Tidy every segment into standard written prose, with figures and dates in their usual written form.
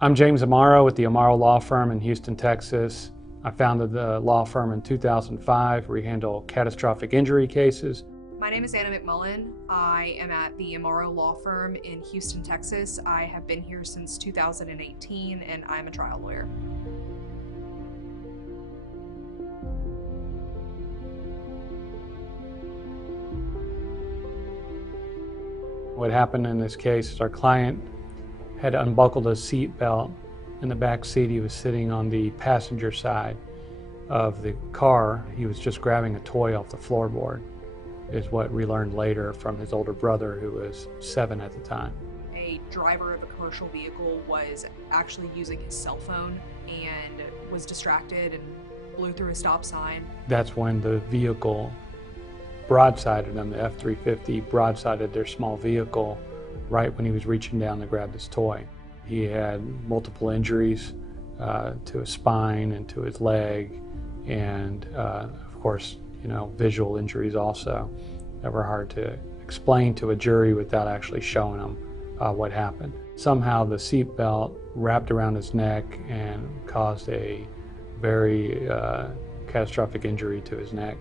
I'm James Amaro with the Amaro Law Firm in Houston, Texas. I founded the law firm in 2005. We handle catastrophic injury cases. My name is Anna McMullen. I am at the Amaro Law Firm in Houston, Texas. I have been here since 2018 and I'm a trial lawyer. What happened in this case is our client had unbuckled his seat belt. In the back seat, he was sitting on the passenger side of the car. He was just grabbing a toy off the floorboard, is what we learned later from his older brother, who was 7 at the time. A driver of a commercial vehicle was actually using his cell phone and was distracted and blew through a stop sign. That's when the vehicle broadsided him. The F-350 broadsided their small vehicle right when he was reaching down to grab this toy. He had multiple injuries to his spine and to his leg, and of course, visual injuries also that were hard to explain to a jury without actually showing them what happened. Somehow the seatbelt wrapped around his neck and caused a very catastrophic injury to his neck.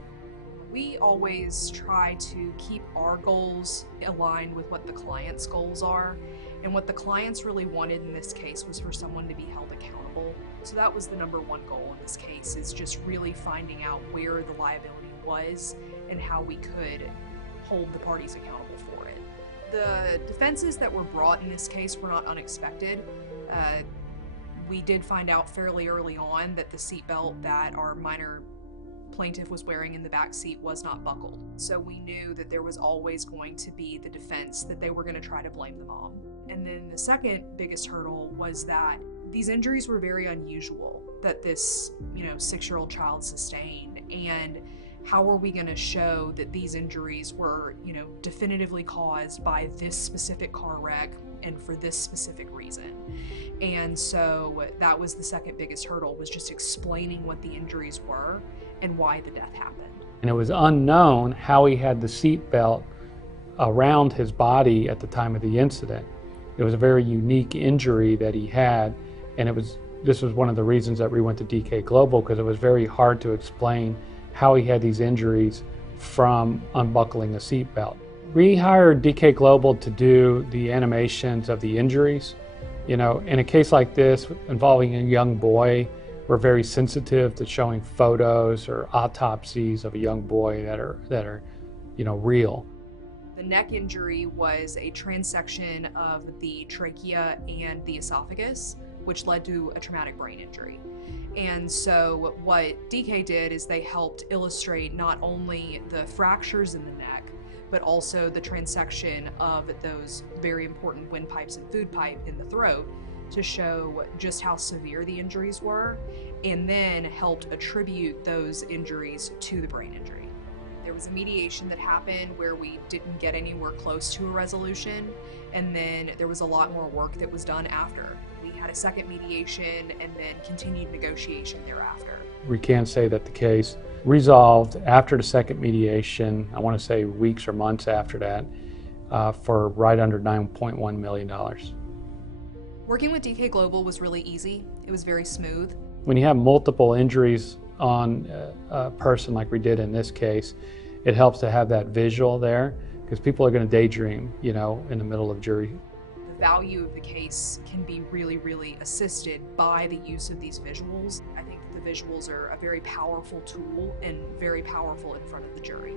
We always try to keep our goals aligned with what the client's goals are. And what the clients really wanted in this case was for someone to be held accountable. So that was the number one goal in this case, is just really finding out where the liability was and how we could hold the parties accountable for it. The defenses that were brought in this case were not unexpected. We did find out fairly early on that the seatbelt that our minor plaintiff was wearing in the back seat was not buckled. So we knew that there was always going to be the defense that they were going to try to blame the mom. And then the second biggest hurdle was that these injuries were very unusual that this, 6-year-old child sustained. And how are we going to show that these injuries were, definitively caused by this specific car wreck and for this specific reason? And so that was the second biggest hurdle, was just explaining what the injuries were and why the death happened. And it was unknown how he had the seat belt around his body at the time of the incident. It was a very unique injury that he had, and this was one of the reasons that we went to DK Global, because it was very hard to explain how he had these injuries from unbuckling a seat belt. We hired DK Global to do the animations of the injuries. In a case like this involving a young boy, we're very sensitive to showing photos or autopsies of a young boy that are real. The neck injury was a transection of the trachea and the esophagus, which led to a traumatic brain injury. And so what DK did is they helped illustrate not only the fractures in the neck, but also the transection of those very important windpipes and food pipe in the throat, to show just how severe the injuries were, and then helped attribute those injuries to the brain injury. There was a mediation that happened where we didn't get anywhere close to a resolution, and then there was a lot more work that was done after. We had a second mediation and then continued negotiation thereafter. We can say that the case resolved after the second mediation, I want to say weeks or months after that, for right under $9.1 million. Working with DK Global was really easy. It was very smooth. When you have multiple injuries on a person like we did in this case, it helps to have that visual there, because people are going to daydream, in the middle of jury. The value of the case can be really, really assisted by the use of these visuals. I think that the visuals are a very powerful tool and very powerful in front of the jury.